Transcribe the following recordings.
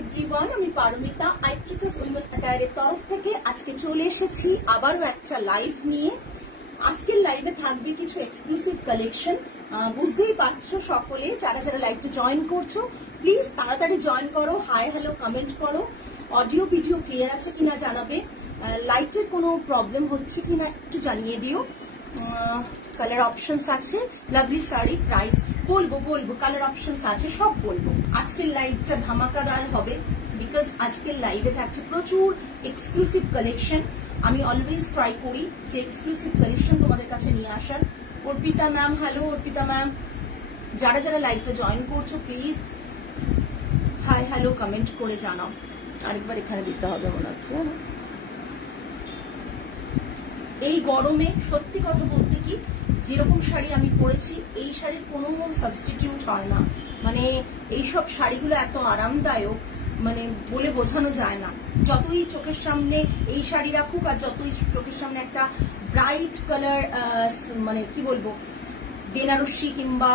Everyone, আমি Paromita আইট্রিকাস women অ্যাটায়ারের তরফ থেকে আজকে চলে এসেছি আবারও একটা লাইভ নিয়ে। আজকের লাইভে থাকবে কিছু এক্সক্লুসিভ কালেকশন। বুঝতেই পারছো সকলে, যারা যারা লাইভটা জয়েন করছো প্লিজ তাড়াতাড়ি জয়েন করো, হাই হ্যালো কমেন্ট করো। অডিও ভিডিও ক্লিয়ার আছে কিনা জানাবে, লাইটের কোনো প্রবলেম হচ্ছে কিনা একটু জানিয়ে দিও। কালার অপশনস আছে, লাভলি শাড়ি, প্রাইস বলবো কালার অপশনস আছে, সব বলবো। আজকের লাইভটা ধামাকাদার হবে বিকজ আজকের লাইভে থাকছে প্রচুর এক্সক্লুসিভ কালেকশন। আমি অলওয়েজ ট্রাই করি যে এক্সক্লুসিভ কালেকশন তোমাদের কাছে নিয়ে আসার। Arpita ma'am, hello Arpita ma'am. যারা যারা লাইভটা জয়েন করছো প্লিজ হাই হ্যালো কমেন্ট করে জানাও। আরেকবার এখানে দিতে হবে মনে হচ্ছে। এই গরমে সত্যি কথা বলতে কি, যেরকম শাড়ি আমি পরেছি এই শাড়ির কোনো সাবস্টিটিউট হয় না। মানে এইসব শাড়িগুলো এত আরামদায়ক, মানে বলে বোঝানো যায় না। যতই চোখের সামনে এই শাড়ি রাখুক আর যতই চোখের সামনে একটা ব্রাইট কালার, মানে কি বলবো, বেনারসি কিংবা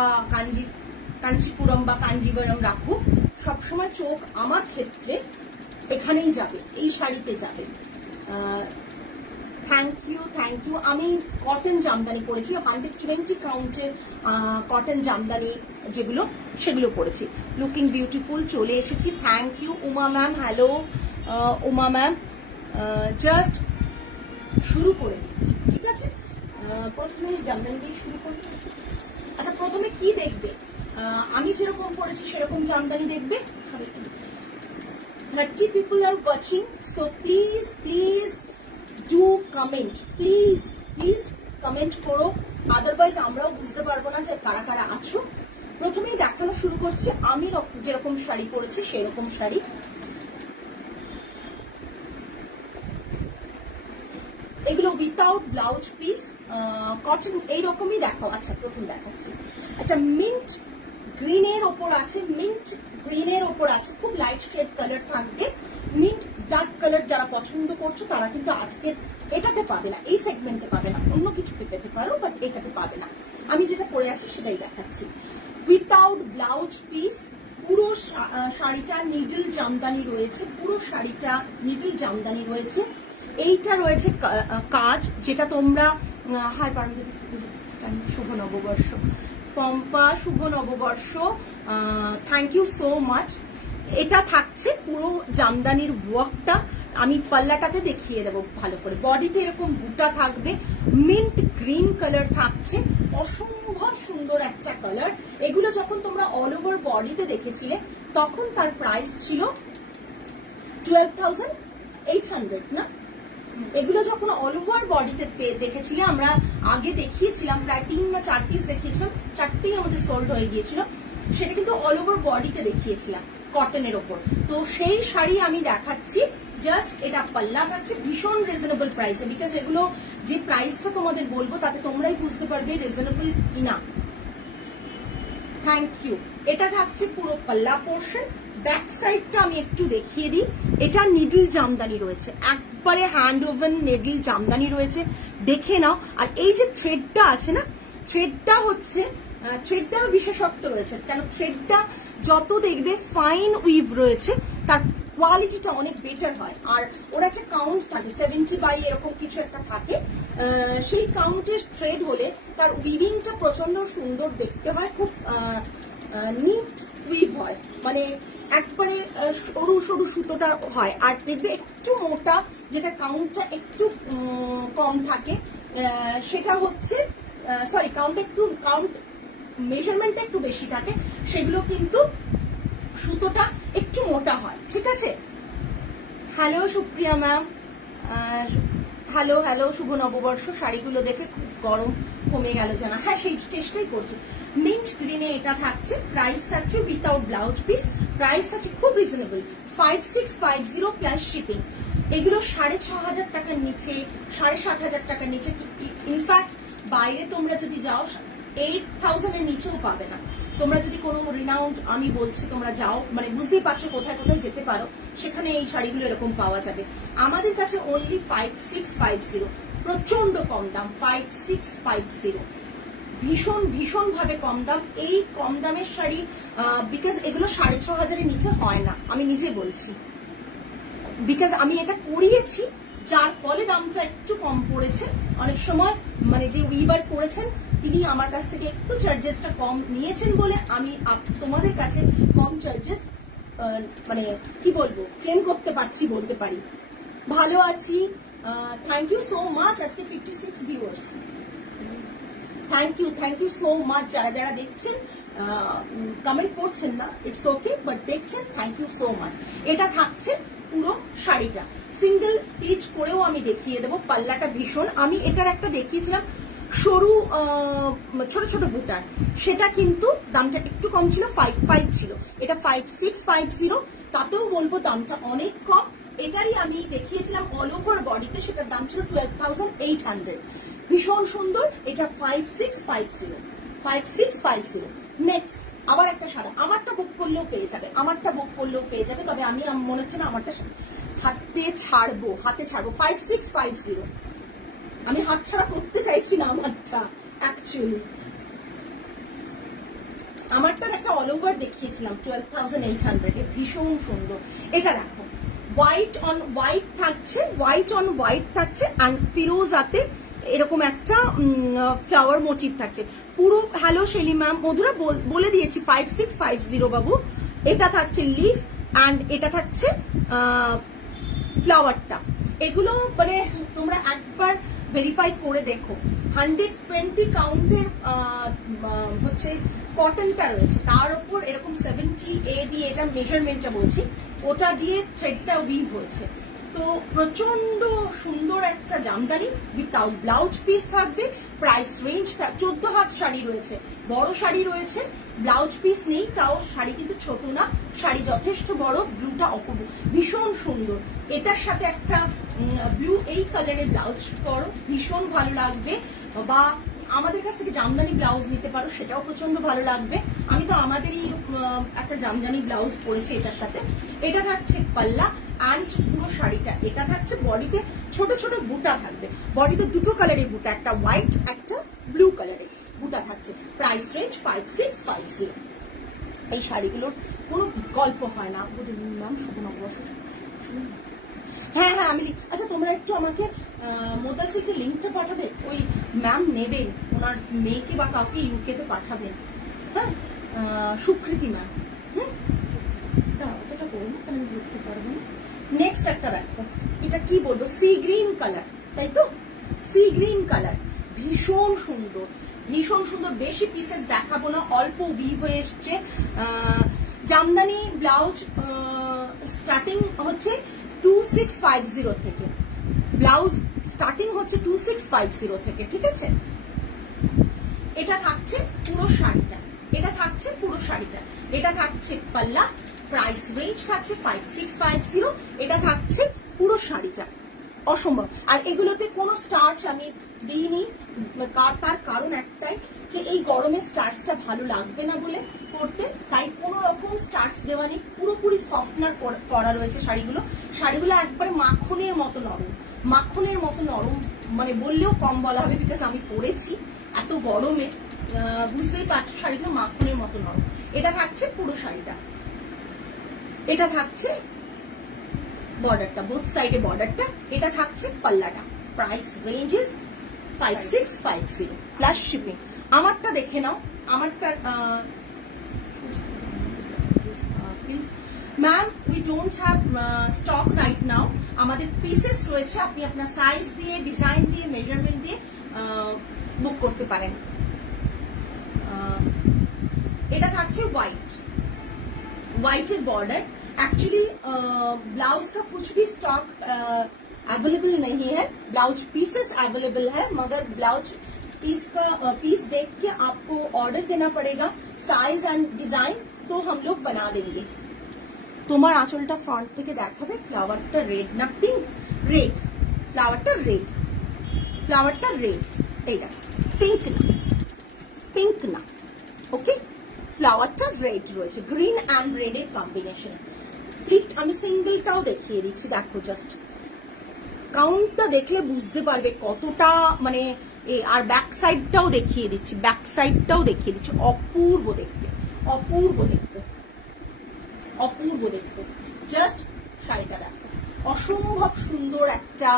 কাঞ্চিপুরম বা কাঞ্জিবরম রাখুক, সবসময় চোখ আমার ক্ষেত্রে এখানেই যাবে, এই শাড়িতে যাবে। Thank you. আমি কটন জামদানি পরেছি, 120 কাউন্টের কটন জামদানি যেগুলো সেগুলো পরেছি। লুকিং বিউটিফুল, চলে এসেছি। Thank you Uma ma'am, hello Uma ma'am. Just শুরু করে দিচ্ছি, ঠিক আছে? প্রথমে জামদানি দিয়ে শুরু করি। আচ্ছা, প্রথমে কি দেখবে? আমি যেরকম পড়েছি সেরকম জামদানি দেখবে। 30 people are watching, so please do comment, please comment করো, আদারওয়াইজ আমরাও বুঝতে পারবো না যে কারা কারা আছো। প্রথমেই দেখানো শুরু করছি আমি যেরকম শাড়ি পরেছি সেরকম শাড়ি। এগুলো উইথাউট ব্লাউজ পিস, কটন এইরকমই দেখাও। আচ্ছা, প্রথম দেখাচ্ছি একটা মিন্ট গ্রিনের ওপর আছে, খুব লাইট শেড কালার থাকবে। মিন্ট ডার্ক কালার যারা পছন্দ করছো তারা কিন্তু আজকে এটাতে পাবে না, এই সেগমেন্টে পাবে না, অন্য কিছুতে পেতে পারো বাট এটাতে পাবে না। আমি যেটা পরে আছি সেটাই দেখাচ্ছি। উইথাউট ব্লাউজ পিস, পুরো শাড়িটা নিডল জামদানি রয়েছে, এইটা রয়েছে কাজ, যেটা তোমরা হাই শুভ নববর্ষ পম্পা, শুভ নববর্ষ, থ্যাংক ইউ সো মাচ। এটা থাকছে পুরো জামদানির ওয়ার্কটা, আমি পাল্লাটাতে দেখিয়ে দেবো ভালো করে। বডিতে এরকম বুটা থাকবে, মিন্ট গ্রিন কালার থাকছে, অসম্ভব সুন্দর একটা কালার। এগুলো যখন তোমরা অল ওভার বডিতে দেখেছিলে তখন তার প্রাইস ছিল 12,800 না? এগুলো যখন অল ওভার বডিতে দেখেছিলে, আমরা আগে দেখিয়েছিলাম প্রায় 3 না 4 পিস দেখিয়েছিলাম, 4টেই আমাদের সোল্ড হয়ে গিয়েছিল। সেটা কিন্তু অল ওভার বডিতে দেখিয়েছিলাম কটনের ওপর। তো সেই শাড়ি আমি দেখাচ্ছি, জাস্ট এটা পাল্লা থাকছে ভীষণ রিজনেবল প্রাইসে, বিকজ এগুলো যে প্রাইসটা তোমাদের বলবো তাতে তোমরাই বুঝতে পারবে রিজনেবল কিনা। Thank you. এটা থাকছে পুরো পাল্লা পোর্শন। ব্যাক সাইডটা আমি একটু দেখিয়ে দিই। এটা নিডল জামদানি রয়েছে, একবারে হ্যান্ড ওভেন নিডল জামদানি রয়েছে, দেখে নাও। আর এই যে থ্রেডটা আছে না, থ্রেডটারও বিশেষত্ব রয়েছে, কেন থ্রেডটা যত দেখবে ফাইন উইভ রয়েছে তার কোয়ালিটিটা অনেক বেটার হয়। আর ওর একটা কাউন্ট থাকে, 70 বাই এরকম কিছু একটা থাকে, সেই কাউন্টের থ্রেড হলে তার উইভিংটা প্রচন্ড সুন্দর দেখতে হয়, খুব নিট উইভ হয়, মানে একবারে সরু সরু সুতোটা হয়। আর দেখবে একটু মোটা, যেটা কাউন্টটা একটু কম থাকে, সেটা হচ্ছে কাউন্ট মেজারমেন্টটা একটু বেশি থাকে, সেগুলো কিন্তু সুতোটা একটু মোটা হয়, ঠিক আছে? হ্যালো সুপ্রিয়া ম্যাম, হ্যালো শুভ নববর্ষ। শাড়িগুলো দেখে খুব গরম কমে গেল জানা, হ্যাঁ সেই চেষ্টাই করছি। মিন্ট গ্রিনে এটা থাকছে, প্রাইস থাকছে উইথাউট ব্লাউজ পিস, প্রাইস থাকছে খুব রিজনেবল 5650 প্লাস শিপিং। এগুলো 6,500 টাকার নিচে, 7,500 টাকার নিচে, ইনফ্যাক্ট বাইরে তোমরা যদি যাও 8,000 এর নিচেও পাবে না। তোমরা যদি কোনো রিনাউন্ড, আমি বলছি তোমরা যাও, মানে বুঝতেই পারছো কোথায় কোথায় যেতে পারো, সেখানে এই শাড়িগুলো এরকম পাওয়া যাবে। আমাদের কাছে অনলি 5650, প্রচন্ড কম দাম, 5650। ভীষণ ভীষণ ভাবে কম দাম। এই কম দামের শাড়ি বিকজ এগুলো 6,500-এর নিচে হয় না, আমি নিজে বলছি, বিকজ আমি এটা করিয়েছি, যার ফলে দামটা একটু কম পড়েছে। অনেক সময় মানে যে উইভার করেছেন তিনি আমার কাছ থেকে একটু চার্জেসটা কম নিয়েছেন বলে আমি তোমাদের কাছে কম চার্জেস মানে কি বলবো ক্লেম করতে পারছি, বলতে পারি। ভালো আছি, থ্যাংক ইউ সো মাচ। আজকে 56 viewers, thank you so much. যারা যারা দেখছেন কমেন্ট করছেন না, ইটস ওকে, বাট দেখছেন, থ্যাংক ইউ সো মাচ। এটা থাকছে পুরো শাড়িটা, সিঙ্গেল পিচ করেও আমি দেখিয়ে দেবো। পাল্লাটা ভীষণ, আমি এটার একটা দেখিয়েছিলাম সরু ছোট ছোট বুটার, সেটা কিন্তু দামটা একটু কম ছিল, 5.5 ছিল, এটা 5650, তাতেও বলবো দামটা অনেক কম। এটারই আমি দেখিয়েছিলাম অল ওভার বডিতে, সেটার দাম ছিল 12,800, ভীষণ সুন্দর। এটা 5650। নেক্সট আবার একটা সাদা, আমারটা বুক করলেও পেয়ে যাবে, তবে আমি মনে হচ্ছে না আমারটা হাতে ছাড়বো 5650। আমি হাত ছাড়া করতে চাইছি না আমারটা, অ্যাকচুয়ালি আমারটার একটা অল ওভার দেখিয়েছিলাম 12,800, ভীষণ সুন্দর। এটা দেখো হোয়াইট অন হোয়াইট থাকছে, অ্যান্ড ফিরোজাতে এরকম একটা ফ্লাওয়ার মোটিভ থাকছে পুরো। হ্যালো শেলি ম্যাম, মধুরা বলে দিয়েছি 5650 বাবু। এটা থাকছে লিফ, অ্যান্ড এটা থাকছে ফ্লাওয়ারটা। এগুলো মানে তোমরা একবার ভেরিফাই করে দেখো। 120 কাউন্টের হচ্ছে কটনটা রয়েছে, তার উপর এরকম 70A দিয়ে, এটা মেজারমেন্টটা বলছি, ওটা দিয়ে থ্রেডটা উইভ হয়েছে। তো প্রচন্ড সুন্দর একটা জামদানি, উইথাউট ব্লাউজ পিস থাকবে। প্রাইস রেঞ্জ 14 হাত শাড়ি রয়েছে, বড় শাড়ি রয়েছে, ব্লাউজ পিস নেই, তাও শাড়ি কিন্তু ছোট না, শাড়ি যথেষ্ট বড়। ব্লুটা অপূর্ব, ভীষণ সুন্দর। এটার সাথে একটা ব্লু এই কালারের ব্লাউজ পরো, ভীষণ ভালো লাগবে। বা আমাদের কাছ থেকে জামদানি ব্লাউজ নিতে পারো, সেটাও প্রচন্ড ভালো লাগবে। আমি তো আমাদেরই একটা জামদানি ব্লাউজ পরেছি এটার সাথে। এটা থাকছে পাল্লা অ্যান্ড পুরো শাড়িটা। এটা থাকছে বডিতে ছোট ছোট বুটা থাকবে, বডিতে দুটো কালারের বুটা, একটা হোয়াইট একটা ব্লু কালারের বুটা থাকছে। Price range 5650। এই শাড়িগুলোর কোনো গল্প হয় না। নাম হ্যাঁ আমি, আচ্ছা তোমরা একটু আমাকে মোদাসিকে লিঙ্কটা পাঠাবে, ওই ম্যাম নেবেন, ওনার মেয়েকে বা কাউকে ইউকেতে পাঠাবেন। হ্যাঁ, সুকৃতি ম্যাম। ওটা করবো, তাহলে আমি লিখতে পারবো না। নেক্সট একটা দেখো, এটা কি বলবো, সি গ্রিন কালার, তাই তো, সি গ্রিন কালার, ভীষণ সুন্দর। বেশি পিসেস দেখাবো না, অল্প উইভ হয়ে এসছে। জামদানি ব্লাউজ স্টার্টিং হচ্ছে 2650 থেকে, ব্লাউজ স্টার্টিং হচ্ছে 2650 থেকে, ঠিক আছে। এটা থাকছে পুরো শাড়িটা, এটা থাকছে পাল্লা। প্রাইস রেঞ্জ থাকছে 5650। এটা থাকছে পুরো শাড়িটা, অসম্ভব। আর এগুলোতে কোনো স্টার্চ আমি দিইনি, তার কারণ একটাই যে এই গরমে স্টার্চটা ভালো লাগবে না বলে করতে, তাই কোনো রকম স্টার্চ দেওয়া নেই, পুরোপুরি সফটনার করা রয়েছে শাড়িগুলো একবার মাখনের মতো নরম, মানে বললেও কম বলা হবে, বিকজ আমি পরেছি এত গরমে, বুঝতেই পারছো শাড়িগুলো মাখনের মতো নরম। এটা থাকছে পুরো শাড়িটা, এটা থাকছে বর্ডারটা, বোথ সাইডে বর্ডারটা, এটা থাকছে পাল্লাটা। Price range is 5650 plus shipping. আমারটা দেখে নাও, আমারটা please ma'am, we don't have stock right now. আমাদের পিসেস রয়েছে, আপনি আপনার সাইজ দিয়ে, ডিজাইন দিয়ে, মেজারমেন্ট দিয়ে বুক করতে পারেন। এটা থাকছে व्हाइट बॉर्डर। एक्चुअली ब्लाउज का कुछ भी स्टॉक अवेलेबल नहीं है, ब्लाउज पीसेस अवेलेबल है, मगर ब्लाउज पीस देख के आपको ऑर्डर देना पड़ेगा, साइज एंड डिजाइन तो हम लोग बना देंगे। তোমার আঁচলটা ফ্রন্ট থেকে দেখাবে, ফ্লাওয়ারটা রেড না পিঙ্ক, রেড, ফ্লাওয়ারটা রেড, এই দেখো, পিঙ্ক না, ওকে, ফ্লাওয়ারটা রেড রয়েছে, গ্রিন অ্যান্ড রেড এর কম্বিনেশন। আমি সিঙ্গেলটাও দেখিয়ে দিচ্ছি, দেখো জাস্ট কাউন্টটা দেখলে বুঝতে পারবে কতটা মানে আর ব্যাক সাইডটাও দেখিয়ে দিচ্ছি, ব্যাক সাইডটাও দেখিয়ে দিচ্ছি। অপূর্ব দেখতে, অপূর্ব দেখতে, অপূর্ব দেখতে। জাস্ট শাড়িটা দেখো, অসম্ভব সুন্দর একটা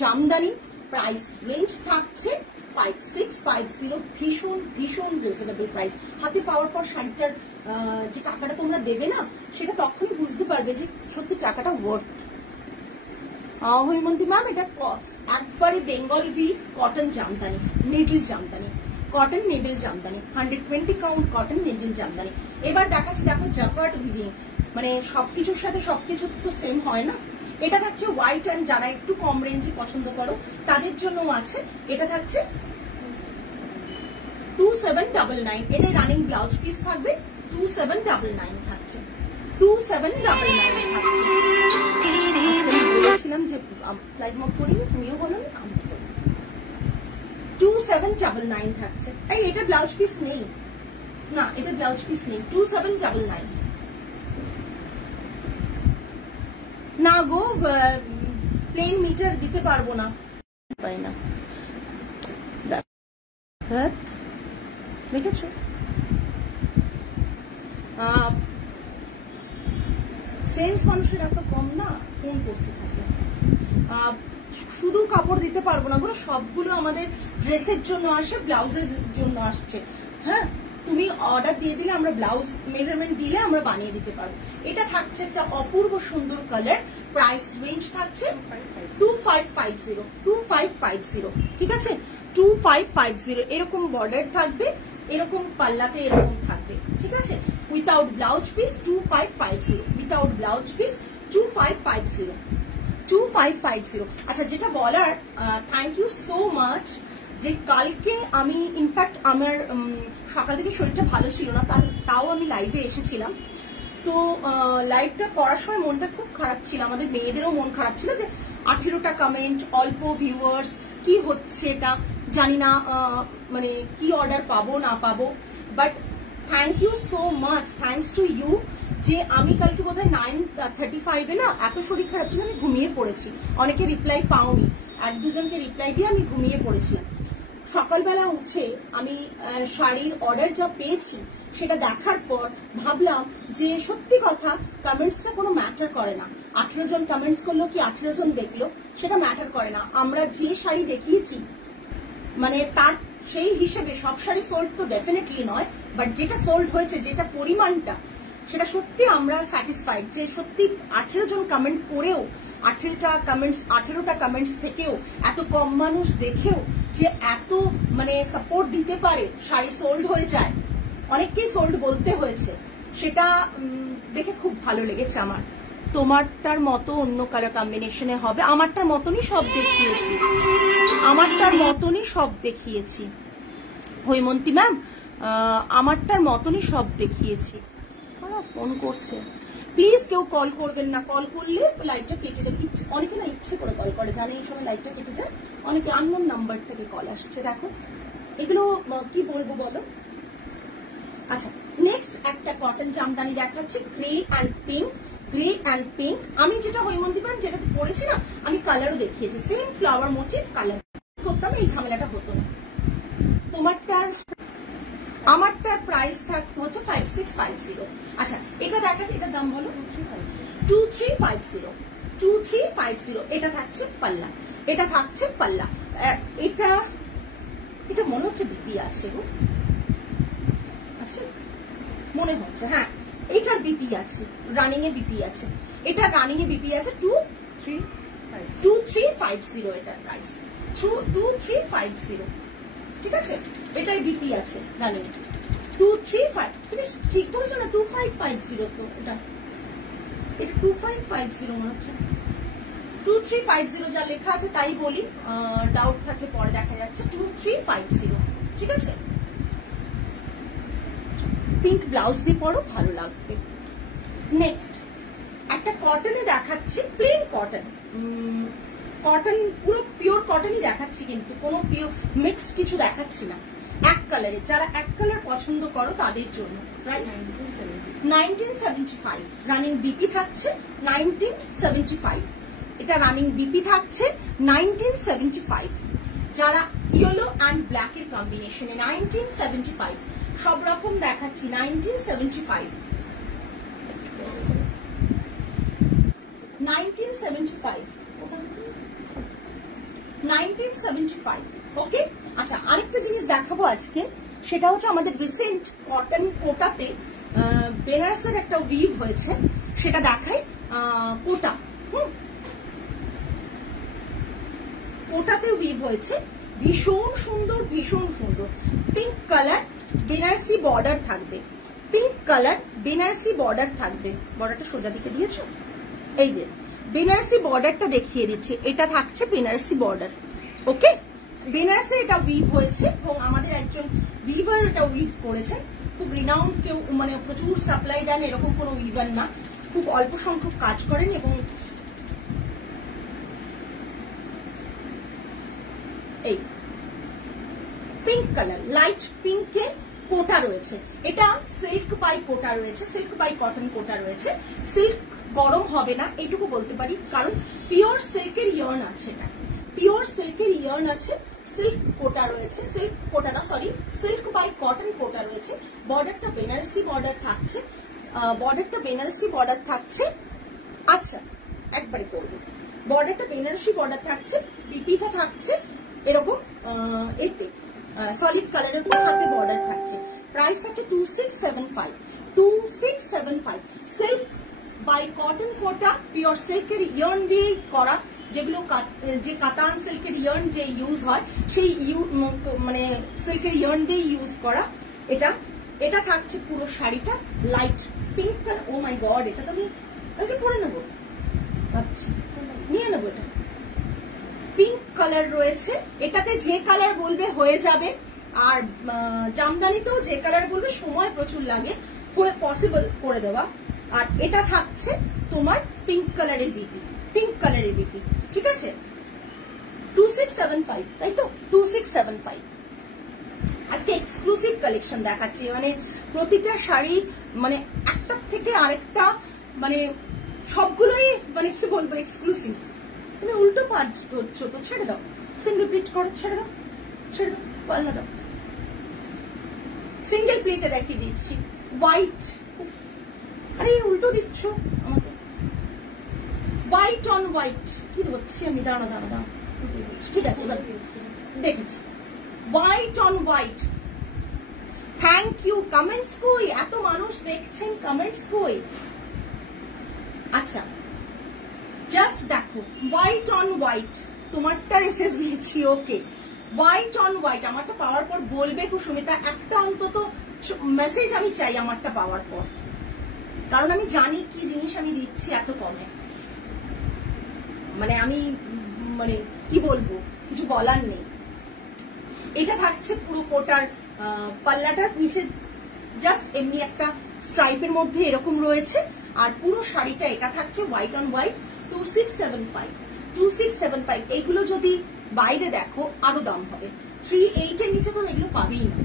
জামদানি। প্রাইস রেঞ্জ থাকছে 5650, ভীষণ ভীষণ রিজনেবল প্রাইস। হাতে পাওয়ার পর শাড়িটার যে টাকাটা তোমরা দেবে না, সেটা তখনই বুঝতে পারবে যে সত্যি টাকাটা ওয়ার্থ। হৈমন্তী ম্যাম, এটা একবারে Bengal we've cotton Jamdani, middle Jamdani, cotton middle Jamdani, 120 count cotton middle Jamdani. এবার দেখাচ্ছি, দেখো জাকার্ড উইভিং, মানে সবকিছুর সাথে সবকিছু তো সেম হয় না। এটা থাকছে হোয়াইট অ্যান্ড, যারা একটু কম রেঞ্জে পছন্দ করো তাদের জন্য আছে। এটা থাকছে 2799, এটা রানিং ব্লাউজ পিস থাকবে, 2799 থাকছে, 2799 থাকছে। বলেছিলাম যে ফ্লাইট মোড করিনি, তুমিও বলো না, আমি 2799 থাকছে। এই এটা ব্লাউজ পিস নেই না, এটা ব্লাউজ পিস নেই, 2799 না গো, প্লেন মিটার দিতে পারবো না, পাই না। দেখেছো, সেন্স মানুষের এত কম না, ফোন করতে থাকে। শুধু কাপড় দিতে পারবো না বলো, সবগুলো আমাদের ড্রেসের জন্য আসে, ব্লাউজের জন্য আসছে। হ্যাঁ, তুমি অর্ডার দিয়ে দিলে, আমরা ব্লাউজ মেজারমেন্ট দিলে আমরা বানিয়ে দিতে পারবো। এটা থাকছে একটা অপূর্ব সুন্দর কালার। প্রাইস রেঞ্জ থাকছে 2550, 2550, ঠিক আছে, 2550। এরকম বর্ডার থাকবে, এরকম পাল্লাতে এরকম থাকবে, ঠিক আছে। Without blouse piece 2550, without blouse piece 2550, 2550। আচ্ছা, যেটা বলার, থ্যাংক ইউ সো মাচ, যে কালকে আমি ইনফ্যাক্ট আমার সকাল থেকে শরীরটা ভালো ছিল না, তাও আমি লাইভে এসেছিলাম। তো লাইভটা করার সময় মনটা খুব খারাপ ছিল, আমাদের মেয়েদেরও মন খারাপ ছিল যে 18টা কমেন্ট, অল্প ভিউয়ার্স, কি হচ্ছে এটা জানি না, মানে কি অর্ডার পাবো না পাবো। But thank you so much, thanks to you, যে আমি কালকে বোধহয় 9:35 না, এত শরীর খারাপ ছিল, আমি ঘুমিয়ে পড়েছি। অনেকে রিপ্লাই পাওনি, 1-2জনকে রিপ্লাই দিয়ে আমি ঘুমিয়ে পড়েছিলাম। সকালবেলা উঠে আমি শাড়ির অর্ডার যা পেয়েছি সেটা দেখার পর ভাবলাম যে সত্যি কথা, কমেন্টসটা কোনো ম্যাটার করে না। 18 জন কমেন্টস করলো কি 18 জন দেখলো, সেটা ম্যাটার করে না। আমরা যে শাড়ি দেখিয়েছি, মানে তার সেই হিসেবে সব শাড়ি সোল্ড তো ডেফিনেটলি নয়, বাট যেটা সোল্ড হয়েছে, যেটা পরিমাণটা, সেটা সত্যি আমরা স্যাটিসফাইড। যে সত্যি 18 জন কমেন্ট করেও, 18টা কমেন্টস থেকেও, এত কম মানুষ দেখেও যে এত মানে সাপোর্ট দিতে পারে, শাড়ি সোল্ড হয়ে যায়, অনেককেই সোল্ড বলতে হয়েছে, সেটা দেখে খুব ভালো লেগেছে আমার। তোমারটার মতো অন্য কালার কম্বিনেশনে হবে, আমারটার মতনই সব দেখিয়েছি, আমারটার মতনই সব দেখিয়েছি হৈমন্তী ম্যাম, আমারটার মতনই সব দেখিয়েছি। ফোন করছে, প্লিজ কেউ কল করবেন না, কল করলে লাইভটা কেটে যাবে। অনেকে না ইচ্ছে করে কল করে, জানে এই সময় লাইভটা কেটে যায়, অনেকে আননোন নাম্বার থেকে কল আসছে। দেখো এগুলো কি বলবো বলো। আচ্ছা, নেক্সট একটা কটন জামদানি দেখাচ্ছি, grey and pink, grey and pink. আমি যেটা হৈমন্তী ম্যাম যেটা পরেছি না, আমি কালারও দেখিয়েছি, সেম ফ্লাওয়ার মোটিভ কালার করতাম, এই ঝামেলাটা হতো না। তোমারটার আমারটার প্রাইস থাকতে হচ্ছে 5650। আচ্ছা, এটা দেখাচ্ছি, এটার দাম বলো, 2350, 2350। এটা থাকছে পাল্লা, এটা থাকছে পাল্লা। এটা এটা মনে হচ্ছে বিপি আছে গো, আছে মনে হচ্ছে, হ্যাঁ এটার বিপি আছে, রানিং এ বিপি আছে, এটা রানিং এ বিপি আছে 2350। এটার প্রাইস 2350, ঠিক আছে। এটাই বিপি আছে রানিং 235। তুমি ঠিক বলছো না, 2550 তো এটা 2550 মনে হচ্ছে, 2350 যা লেখা আছে তাই বলি, ডাউট থাকলে পরে দেখা যাচ্ছে 2350, ঠিক আছে। পিঙ্ক ব্লাউজ দিয়ে পরো, ভালো লাগবে। নেক্সট একটা কটনে দেখাচ্ছি, প্লেন কটন, কটন পুরো পিওর কটনই দেখাচ্ছি, কিন্তু কোনো পিওর মিক্সড কিছু দেখাচ্ছি না, এক কালারে। যারা এক কালার পছন্দ করো তাদের জন্য। প্রাইস 1975, রানিং বিপি থাকছে 1975, এটা রানিং বিপি থাকছে 1975। যারা ইয়েলো অ্যান্ড ব্ল্যাকের কম্বিনেশনে 1975 সব রকম দেখাচ্ছি 1975 ওকে। আচ্ছা আরেকটা জিনিস দেখাবো আজকে, সেটা হচ্ছে আমাদের রিসেন্ট কটন কোটাতে বেনারসের একটা উইভ হয়েছে, সেটা দেখাই। কোটা কোটাতে উইভ হয়েছে, ভীষণ সুন্দর ভীষণ সুন্দর। পিঙ্ক কালার বেনারসি বর্ডার থাকবে, পিঙ্ক কালার বেনারসি বর্ডার থাকবে। বর্ডারটা সোজা দিকে দিয়েছো, এই যে বেনারসি বর্ডারটা দেখিয়ে দিচ্ছে, এটা থাকছে বেনারসি বর্ডার। ওকে, বেনারসে এটা উইভ হয়েছে এবং আমাদের একজন উইভার এটা উইভ করেছেন, খুব রিনাউন্ড কেউ, মানে প্রচুর সাপ্লাই দেন এরকম কোনো উইভার না, খুব অল্প সংখ্যক কাজ করেন। এবং এই পিঙ্ক কালার লাইট পিঙ্কে কোটা রয়েছে, এটা সিল্ক বাই কোটা রয়েছে, সিল্ক বাই কটন কোটা রয়েছে। সিল্ক গরম হবে না এইটুকু বলতে পারি, কারণ পিওর সিল্কের ইয়ার্ন আছে, এটা পিওর সিল্কের ইয়ার্ন আছে। সিল্ক কোটা রয়েছে, সিল্ক কোটা না সরি সিল্ক বাই কটন কোটা রয়েছে। বর্ডারটা বেনারসি বর্ডার থাকছে, বর্ডারটা বেনারসি বর্ডার থাকছে। আচ্ছা একবারে করবো, বর্ডারটা বেনারসি বর্ডার থাকছে, বিপিটা থাকছে এরকম এতে সলিড কালারের হাতে বর্ডার থাকছে। প্রাইস আছে 2675 2675। Silk by cotton Kota, pure সিল্কের ইয়ার্ন দিয়ে করা, যেগুলো যে কাতান সিল্কের ইয়ার্ন যে ইউজ হয় সেই মানে সিল্কের ইয়ার্ন দিয়ে ইউজ করা। এটা এটা থাকছে পুরো শাড়িটা লাইট পিঙ্ক কালার। ও মাই গড, এটা তো আমি পরে নেবো ভাবছি, নিয়ে নেবো। এটা পিঙ্ক কালার রয়েছে, এটাতে যে কালার বলবে হয়ে যাবে। আর জামদানিতেও যে কালার বলবে সময় প্রচুর লাগে, পসিবল করে দেওয়া। আর এটা থাকছে তোমার পিঙ্ক কালারের বিপি, পিঙ্ক কালারের বিপি, ঠিক আছে। 2675 তাই তো, 2675। আজকে এক্সক্লুসিভ কালেকশন দেখাচ্ছি, মানে প্রতিটা শাড়ি মানে একটার থেকে আরেকটা, মানে সবগুলোই মানে কি বলবো এক্সক্লুসিভ। তুমি উল্টো পাঁচ ধরছো তো ছেড়ে দাও, সিঙ্গেল প্লেট করো, ছেড়ে দাও ছেড়ে দাও, পাল্লা দাও। সিঙ্গেল প্লেটে দেখিয়ে দিচ্ছি হোয়াইট, আরে উল্টো দিচ্ছ আমাকে। হোয়াইট অন হোয়াইট কি ধরছি আমি, দাঁড়া দাঁড়া দাঁড়া, ঠিক আছে এবার দেখেছি। White on white, thank you. Comments কই, এত মানুষ দেখছেন, কমেন্টস কই? আচ্ছা জাস্ট দেখো, হোয়াইট অন হোয়াইট, তোমারটা এসএস দিয়েছি, ওকে। হোয়াইট অন হোয়াইট আমারটা পাওয়ার পর বলবে কুসুমিতা, একটা অন্তত মেসেজ আমি চাই আমারটা পাওয়ার পর, কারণ আমি জানি কি জিনিস আমি দিচ্ছি এত কমে। মানে আমি মানে কি বলবো, কিছু বলার নেই। এটা থাকছে পুরো কোটার পাল্লাটার নিচে জাস্ট এমনি একটা স্ট্রাইপের মধ্যে এরকম রয়েছে, আর পুরো শাড়িটা এটা থাকছে হোয়াইট অন হোয়াইট। 2675 2675। এইগুলো যদি বাইরে দেখো আরো দাম হবে, 38 এর নিচে তো এগুলো পাবেই না।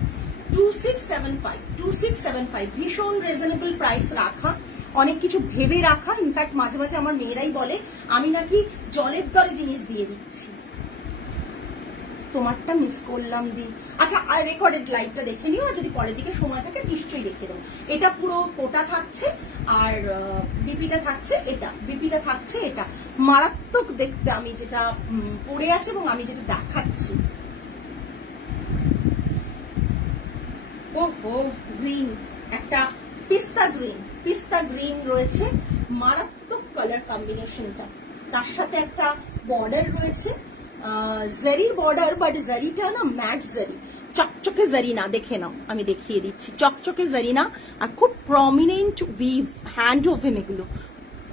2675 2675 ভীষণ রিজনেবল প্রাইস রাখা, অনেক কিছু ভেবে রাখা। ইনফ্যাক্ট মাঝে মাঝে আমার মেয়েরাই বলে আমি নাকি জলের দরে জিনিস দিয়ে দিচ্ছি। তোমারটা মিস করলাম দি। আচ্ছা আর রেকর্ডেড লাইভটা দেখে নিও, যদি পরের দিকে সময় থাকে নিশ্চয়ই দেখে দেবো। এটা পুরো কোটা থাকছে, আর বিপিটা থাকছে এটা, বিপিটা থাকছে এটা। মারাত্মক দেখতে আমি যেটা পরে আছে এবং আমি যেটা দেখাচ্ছি। ওহো গ্রিন, একটা পিস্তা গ্রিন, পিস্তা গ্রিন রয়েছে, মারাত্মক কালার কম্বিনেশনটা। তার সাথে একটা বর্ডার রয়েছে, জারির বর্ডার, বাট জারিটা না ম্যাট জারি, চকচকে জারি না, দেখে নাও আমি দেখিয়ে দিচ্ছি, চকচকে জারি না। আর খুব প্রমিনেন্ট উইভ, হ্যান্ড ওভেন, এগুলো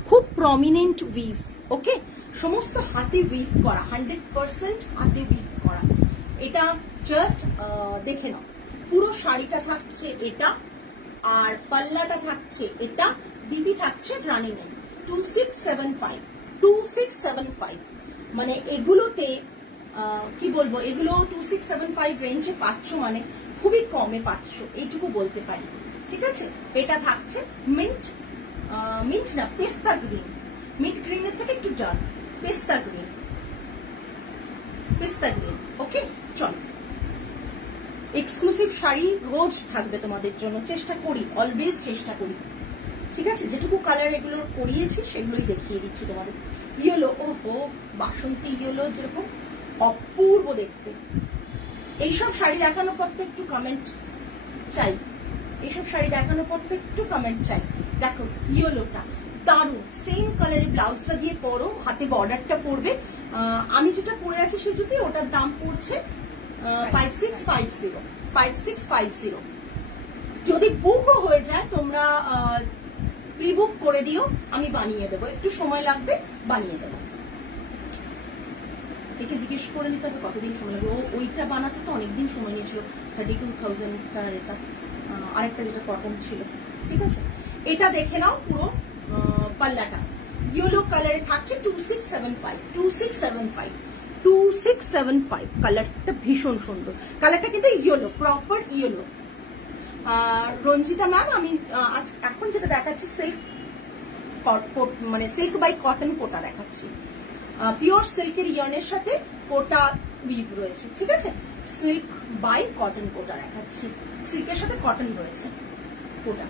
খুব প্রমিনেন্ট উইভ। ওকে, সমস্ত হাতে উইভ করা, 100% হাতে উইভ করা। এটা জাস্ট দেখে নাও। পুরো শাড়িটা থাকছে এটা, আর পাল্লাটা থাকছে এটা, বিবি থাকছে রানিং। 2675 2675। মানে এগুলোতে কি বলবো, এগুলো 2675 রেঞ্জে পাচ্ছ, মানে খুবই কমে পাচ্ছ, এইটুকু বলতে পারি। ঠিক আছে, এটা থাকছে মিন্ট, মিন্ট না পেস্তা গ্রিন, মিন্ট গ্রিনের থেকে একটু ডার্ক পেস্তা গ্রিন, পেস্তা গ্রিন। ওকে চলো। এক্সক্লুসিভ শাড়ি রোজ থাকবে তোমাদের জন্য, চেষ্টা করি, অলওয়েজ চেষ্টা করি, ঠিক আছে। যেটুকু কালার এগুলোর করিয়েছি সেগুলোই দেখিয়ে দিচ্ছি তোমাদের। ইয়েলো, ওহো বাসন্তী ইয়েলো, যেরকম অপূর্ব দেখতে। এইসব শাড়ি দেখানোর পর তো একটু কমেন্ট চাই, এইসব শাড়ি দেখানোর পর তো একটু কমেন্ট চাই। দেখো ইয়েলোটা দারুণ, সেম কালারের ব্লাউজটা দিয়ে পরো, হাতে বর্ডারটা পড়বে। আমি যেটা পরে আছি সেজুতে, ওটার দাম পড়ছে 5650। যদি বুকও হয়ে যায় তোমরা প্রি বুক করে দিও, আমি বানিয়ে দেবো, একটু সময় লাগবে, বানিয়ে দেবো। একে জিজ্ঞেস করে নিতে হবে কতদিন সময় লাগবে। ওইটা বানাতে তো অনেকদিন সময় নিয়েছিল, 32,000 এটা, আরেকটা যেটা কটন ছিল, ঠিক আছে। এটা দেখে নাও পুরো পাল্লাটা ইয়েলো কালারে থাকছে 2675 কালারটা ভীষণ সুন্দর। কালারটা কিন্তু yellow, proper yellow. Ranjita ma'am, আমি এখন যেটা দেখাচ্ছি সিল্ক, মানে সিল্ক বাই কটন কোটা দেখাচ্ছি। পিওর সিল্কের ইয়ার্নের সাথে কোটা উইভ রয়েছে, ঠিক আছে। সিল্ক বাই কটন কোটা দেখাচ্ছি, সিল্কের সাথে কটন রয়েছে Kota.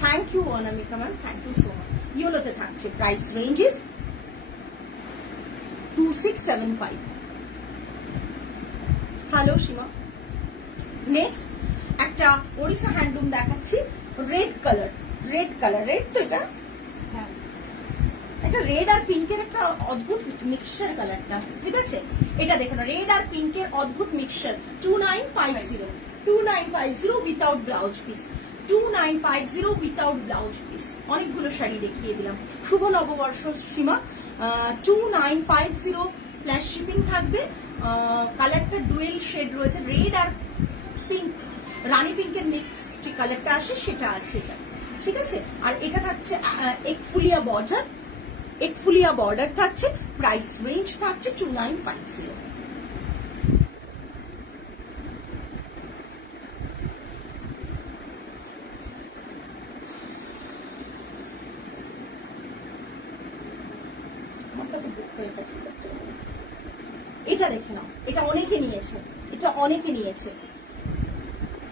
Thank you Anamika ma'am, thank you so much. ইয়েলোতে থাকছে, price range is 2675। Hello Seema. Next একটা ওড়িশা হ্যান্ডলুম দেখাচ্ছি, রেড কালার, রেড তো এটা, হ্যাঁ এটা রেড আর পিঙ্কের একটা অদ্ভুত মিক্সচার কালারটা, ঠিক আছে। এটা দেখো না, রেড আর পিঙ্কের অদ্ভুত mixture, 2950 without blouse piece, 2950 without blouse piece. অনেকগুলো শাড়ি দেখিয়ে দিলাম। শুভ নববর্ষ সীমা, 2950 প্লাস শিপিং থাকবে। কালারটা ডুয়েল শেড রয়েছে, রেড আর পিঙ্ক, রানী পিঙ্কের মিক্স যে কালারটা আসে সেটা আছে এটা, ঠিক আছে। আর এটা থাকছে একফুলিয়া বর্ডার থাকছে, প্রাইস রেঞ্জ থাকছে 2950। এটা দেখে নাও, এটা অনেকে নিয়েছে,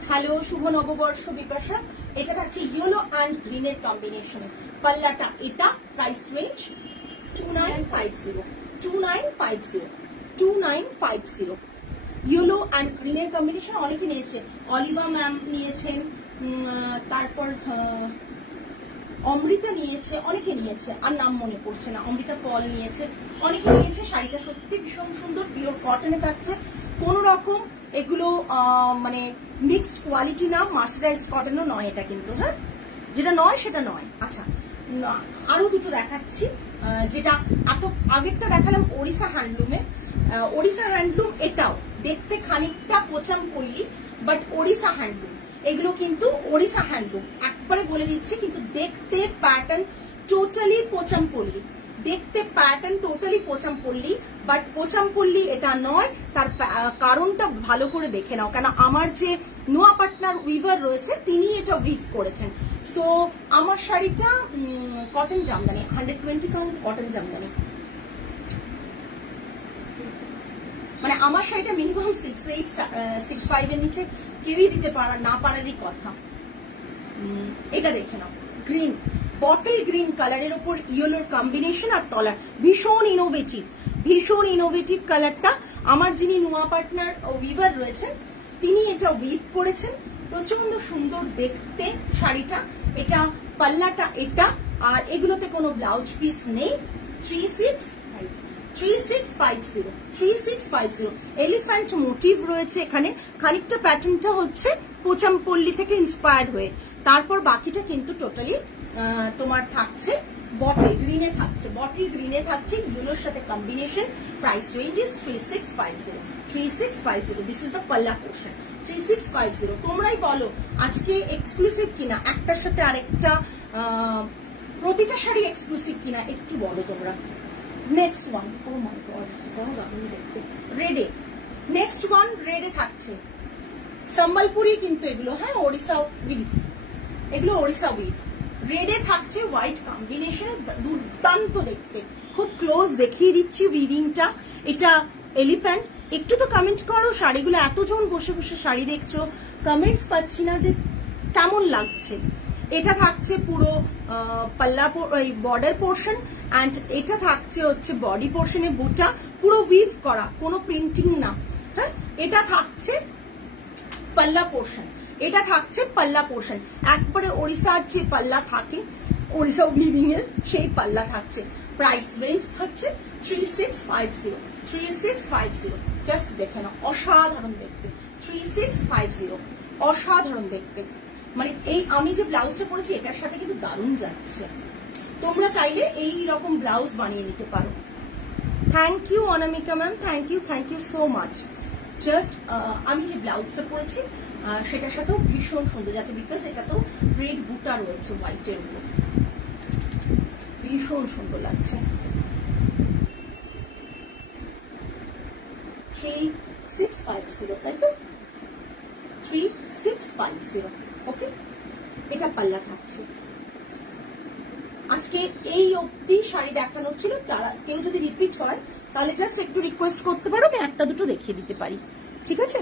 হ্যালো শুভ নববর্ষ বিপাশা। এটা থাকছে ইয়েলো অ্যান্ড গ্রিনের কম্বিনেশনে, পাল্লাটা এটা, প্রাইস রেঞ্জ 2950। ইয়েলো অ্যান্ড গ্রিনের কম্বিনেশন অনেকে নিয়েছে, অলিভা ম্যাম নিয়েছেন, তারপর অমৃতা নিয়েছে, অনেকে নিয়েছে, আর নাম মনে পড়ছে না, অমৃতা পল নিয়েছে, অনেকে নিয়েছে। শাড়িটা সত্যি ভীষণ সুন্দর, পিওর কটনে থাকছে, কোন রকম এগুলো মানে মিক্সড কোয়ালিটি না, মার্সিডাইজড কটনও নয় এটা কিন্তু, হ্যাঁ যেটা নয় সেটা নয়। আচ্ছা আরো দুটো দেখাচ্ছি, যেটা এত আগেরটা দেখালাম ওড়িশা হ্যান্ডলুমে, ওড়িশা হ্যান্ডলুম এটাও দেখতে খানিকটা পোচামপল্লী, বাট ওড়িশা হ্যান্ডলুম, এগুলো কিন্তু ওড়িশা হ্যান্ডলুম, একবারে বলে দিচ্ছি, কিন্তু দেখতে প্যাটার্ন টোটালি পোচামপল্লী, বাট পোচামপল্লী এটা নয়। তার কারণটা ভালো করে দেখে নাও, কেন আমার যে নোয়াপাটনার উইভার রয়েছে তিনি এটা উইভ করেছেন। সো আমার শাড়িটা cotton Jamdani, 120 count cotton Jamdani, মানে আমার শাড়িটা মিনিমাম 6'8", 6'5" এর নিচে কেউই দিতে না পারারই কথা। এটা দেখে নাও, গ্রিন, বটল গ্রিন কালারের উপর ইয়েলোর কম্বিনেশন আর তলার, ভীষণ ইনোভেটিভ কালারটা। আমার যিনি নোয়াপাটনার উইভার রয়েছেন তিনি এটা উইভ করেছেন, প্রচন্ড সুন্দর দেখতে শাড়িটা। এটা পাল্লাটা এটা, আর এগুলোতে কোনো ব্লাউজ পিস নেই। 3650 এলিফ্যান্ট মোটিভ রয়েছে এখানে, খানিকটা প্যাটার্নটা হচ্ছে পোচামপল্লী থেকে ইন্সপায়ার্ড হয়ে, তারপর বাকিটা কিন্তু টোটালি তোমার থাকছে বটল গ্রিনে থাকছে, ইয়েলোর সাথে combination. Price range is 3650। This is the পাল্লা পোর্শন, 3650। তোমরাই বলো আজকে এক্সক্লুসিভ কিনা, একটার সাথে আরেকটা, প্রতিটা শাড়ি এক্সক্লুসিভ কিনা একটু বলো তোমরা। নেক্সট ওয়ান, ও মাই গড, রেডে থাকছে সম্বলপুরি, কিন্তু এগুলো হ্যাঁ ওড়িশা উইভ, রেডে থাকছে হোয়াইট কম্বিনেশনে, দুর্দান্ত দেখতে। খুব ক্লোজ দেখিয়ে দিচ্ছি উইভিংটা। এটা এলিফ্যান্ট, একটু তো কমেন্ট করো, শাড়িগুলো এতজন বসে বসে শাড়ি দেখছো, কমেন্টস পাচ্ছি না যে কেমন লাগছে। এটা থাকছে পুরো পাল্লা বর্ডার পোর্শন, অ্যান্ড এটা থাকছে হচ্ছে বডি পোর্শনে বুটা, পুরো উইভ করা, কোনো প্রিন্টিং না। হ্যাঁ, এটা থাকছে পাল্লা পোর্শন, এটা থাকছে পাল্লা পোর্শন, একবারে ওড়িশার যে পাল্লা থাকে, ওড়িশা উইভিং এর সেই পাল্লা থাকছে। প্রাইস রেঞ্জ থাকছে 3650, 3650। জাস্ট দেখে নাও, অসাধারণ দেখতে, 3650, অসাধারণ দেখতে। মানে এই আমি যে ব্লাউজটা পরেছি এটার সাথে কিন্তু দারুণ যাচ্ছে। তোমরা চাইলে এই রকম ব্লাউজ বানিয়ে নিতে পারো। Thank you Anamika ma'am, thank you so much. Just আমি যে ব্লাউজটা পরেছি সেটার সাথেও ভীষণ সুন্দর যাচ্ছে, বিকজ এটা তো রেড বুটা রয়েছে হোয়াইটের উপর, ভীষণ সুন্দর লাগছে। 3650, তাই তো? 3650, ওকে। এটা পাল্লা থাকছে। আজকে এই অবধি শাড়ি দেখানোর ছিল, যারা কেউ যদি রিপিট হয় তাহলে জাস্ট একটু রিকোয়েস্ট করতে পারো, আমি একটা দুটো দেখিয়ে দিতে পারি, ঠিক আছে?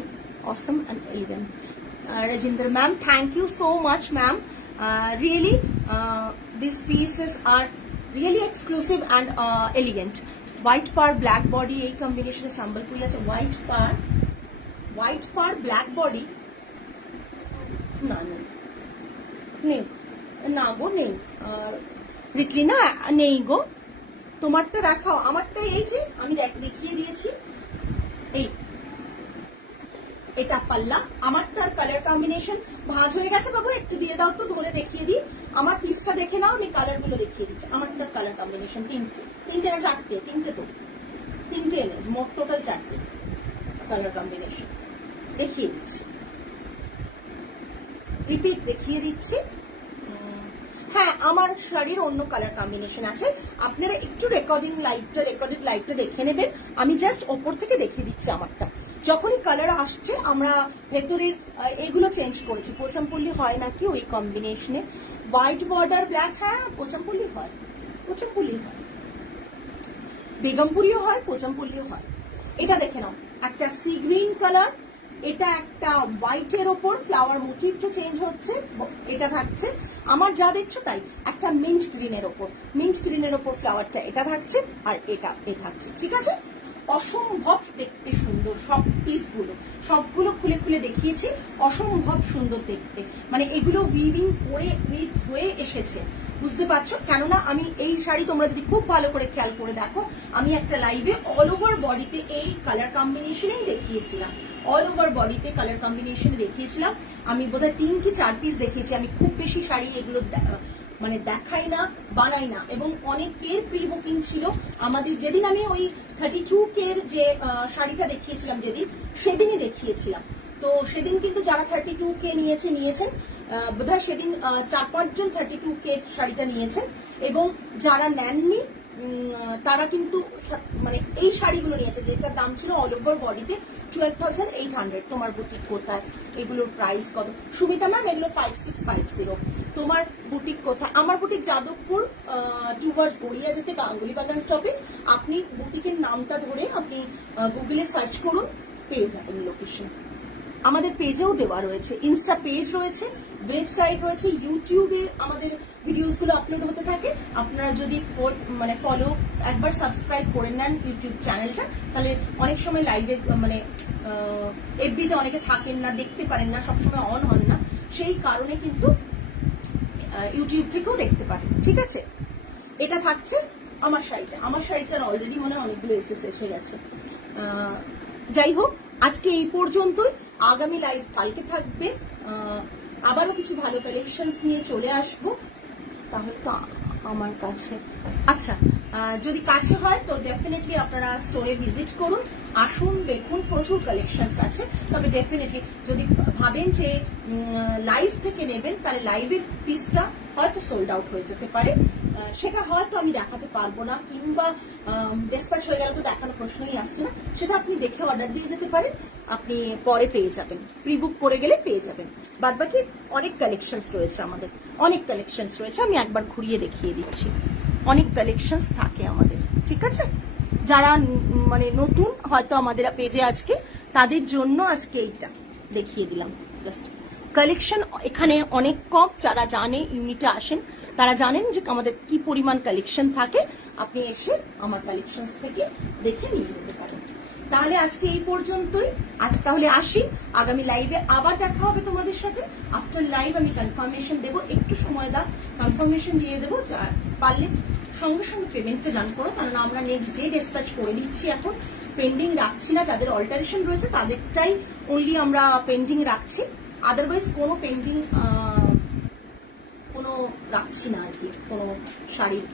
Awesome and elegant. Rajinder ma'am, thank you so much ma'am. Really these pieces are really exclusive and elegant. White par black body, এই কম্বিনেশনে সম্বলপুরি আছে। white par black body, না নেই না গো, নেই রিতলি, না নেই গো। তোমারটা দেখাও, আমারটা এই যে আমি দেখিয়ে দিয়েছি। এই এটা পাল্লা, আমারটার কালার কম্বিনেশন ভাঁজ হয়ে গেছে বাবু, একটু দিয়ে দাও তো, ধরে দেখিয়ে দিই। আমার পিসটা দেখে নাও, আমি কালার গুলো দেখিয়ে দিচ্ছি। আমারটার কালার কম্বিনেশন তিনটে না চারটে, তিনটে এনে মোট টোটাল 4টে কালার কম্বিনেশন দেখিয়ে দিচ্ছি, রিপিট দেখিয়ে দিচ্ছি। হ্যাঁ, আমার শাড়ির অন্য কালার কম্বিনেশন আছে, আপনারা একটু রেকর্ডেড লাইটটা দেখে নেবেন। আমি জাস্ট ওপর থেকে দেখিয়ে দিচ্ছি আমারটা। যখনই কালার আসছে আমরা ভেতরের এগুলো চেঞ্জ করেছি। পোচামপল্লি হয় নাকি ওই কম্বিনেশনে? হোয়াইট বর্ডার ব্ল্যাক, হ্যাঁ পোচামপল্লি হয়, বেগমপুরিও হয়, পোচামপল্লিও হয়। এটা দেখে নাও, একটা সি গ্রিন কালার, এটা একটা হোয়াইটের ওপর ফ্লাওয়ার মোটিভটা চেঞ্জ হচ্ছে, এটা থাকছে। আমার যা দেখছো তাই, একটা মিন্ট গ্রিনের ওপর ফ্লাওয়ারটা এটা থাকছে, আর এটা থাকছে, ঠিক আছে? অসম্ভব দেখতে সুন্দর সব পিসগুলো, সবগুলো খুলে খুলে দেখিয়েছি, অসম্ভব সুন্দর দেখতে। মানে এগুলো উইভিং করে উইভ হয়ে এসেছে, বুঝতে পারছো? কেননা আমি এই শাড়ি তোমরা যদি খুব ভালো করে খেয়াল করে দেখো, আমি একটা লাইভে অল ওভার বডিতে এই কালার কম্বিনেশনেই দেখিয়েছিলাম, অল ওভার বডিতে কালার কম্বিনেশনে দেখিয়েছিলাম। আমি বোধহয় 3 কি 4 পিস দেখিয়েছি। আমি খুব বেশি শাড়ি এগুলো মানে দেখাই না, বানাই না, এবং অনেকের প্রি বুকিং ছিল। আমাদের যেদিন আমি ওই 32K যে শাড়িটা দেখিয়েছিলাম, সেদিনই দেখিয়েছিলাম। তো সেদিন কিন্তু যারা 32K নিয়েছেন, বোধহয় সেদিন 4-5 জন 32K শাড়িটা নিয়েছেন, এবং যারা নেননি তারা কিন্তু মানে এই শাড়িগুলো নিয়েছে, যেটার দাম ছিল অল ওভার বডিতে 12,800। তোমার বুটিক কোথায়? এগুলোর প্রাইস কত? সুমিতা ম্যাম, এগুলো 5650। তোমার বুটিক কোথায়? আমার বুটিক যাদবপুর, টুয়ার্ডস গড়িয়া যেতে গাঙ্গুলি বাগান স্টপেজ। আপনি বুটিকের নামটা ধরে আপনি গুগলে সার্চ করুন, পেয়ে যাবেন লোকেশন। আমাদের পেজেও দেওয়া রয়েছে, ইনস্টা পেজ রয়েছে, ওয়েবসাইট রয়েছে, ইউটিউবে আমাদের ভিডিওস গুলো আপলোড হতে থাকে। আপনারা যদি মানে ফলো একবার সাবস্ক্রাইব করে নেন ইউটিউব চ্যানেলটা, তাহলে অনেক সময় লাইভে মানে এফবিতে অনেকে থাকেন না, দেখতে পারেন না, সবসময় অন হন না, সেই কারণে কিন্তু ইউটিউব থেকেও দেখতে পারেন, ঠিক আছে? এটা থাকছে আমার শাড়িটার অলরেডি মনে হয় অনেকগুলো এসে গেছে। যাই হোক, আজকে এই পর্যন্তই। আগামী লাইভ কালকে থাকবে, আবারও কিছু ভালো কালেকশনস নিয়ে চলে আসবো। তাহলে তো আমার কাছে, আচ্ছা যদি কাছে হয় তো ডেফিনেটলি আপনারা স্টোরে ভিজিট করুন, আসুন, দেখুন, প্রচুর কালেকশনস আছে। তবে ডেফিনেটলি যদি ভাবেন যে লাইভ থেকে নেবেন, তাহলে লাইভের পিসটা হয়তো সোল্ড আউট হয়ে যেতে পারে, সেটা হয়তো আমি দেখাতে পারবো না, কিংবা ডিসপ্যাচ হয়ে গেলে তো দেখানোর প্রশ্নই আসছে না। সেটা আপনি দেখে অর্ডার দিয়ে যেতে পারেন, আপনি পরে পেয়ে যাবেন, প্রি বুক করে গেলে পেয়ে যাবেন। বাদ বাকি অনেক কালেকশনস রয়েছে আমাদের, আমি একবার ঘুরিয়ে দেখিয়ে দিচ্ছি। অনেক কালেকশনস থাকে আমাদের, ঠিক আছে? যারা মানে নতুন হয়তো আমাদের পেজে আজকে, তাদের জন্য আজকে এইটা দেখিয়ে দিলাম জাস্ট। কালেকশন এখানে অনেক কম, যারা জানে ইউনিটে আসেন তারা জানেন যে আমাদের কি পরিমাণ কালেকশন থাকে। আপনি এসে আমার কালেকশন থেকে দেখে নিয়ে যেতে পারেন। তাহলে আজকে এই পর্যন্তই, আজ তাহলে আসি। আগামী লাইভে আবার দেখা হবে তোমাদের সাথে। আফটার লাইভ আমি কনফার্মেশন দেবো, একটু সময় দাও, কনফার্মেশন দিয়ে দেবো। যা পারলে সঙ্গে সঙ্গে পেমেন্টটা জান করো, কারণ আমরা নেক্সট ডে ডিসপ্যাচ করে দিচ্ছি। এখন পেন্ডিং রাখছি না, যাদের অল্টারেশন রয়েছে তাদেরটাই অনলি আমরা পেন্ডিং রাখছি, আদারওয়াইজ কোনো পেন্ডিং কোনো রাখছি না আর কি, কোনো শাড়ির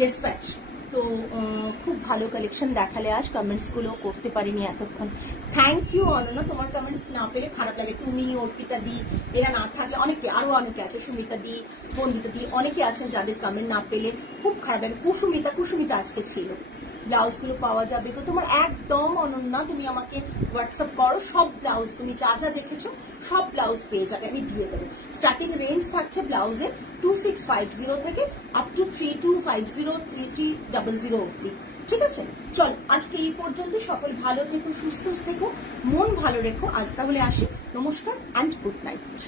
ডিসপ্যাচ। তো খুব ভালো কালেকশন দেখালে আজ, কমেন্টস গুলো করতে পারিনি এতক্ষণ। থ্যাংক ইউ অনন্যা, তোমার কমেন্টস না পেলে খারাপ লাগে। তুমি, অর্পিতা দি, এরা না থাকলে অনেকে, আরো অনেকে আছে, সুমিতা দি, বন্দিতা দি, অনেকে আছেন যাদের কমেন্ট না পেলে খুব খারাপ লাগে। কুসুমিতা আজকে ছিল। ব্লাউজ গুলো পাওয়া যাবে তো তোমার একদম অনন্যা, তুমি আমাকে হোয়াটসঅ্যাপ করো, সব ব্লাউজ তুমি যা যা দেখেছো সব ব্লাউজ পেয়ে যাবে, আমি দিয়ে দেবো। স্টার্টিং রেঞ্জ থাকছে ব্লাউজের 2650 থেকে আপ টু 3250, 3300 অব্দি। ঠিক আছে, চল আজকে এই পর্যন্ত। সকল ভালো থেকো, সুস্থ থেকো, মন ভালো রেখো। আজ তাহলে আসি, নমস্কার অ্যান্ড গুড নাইট।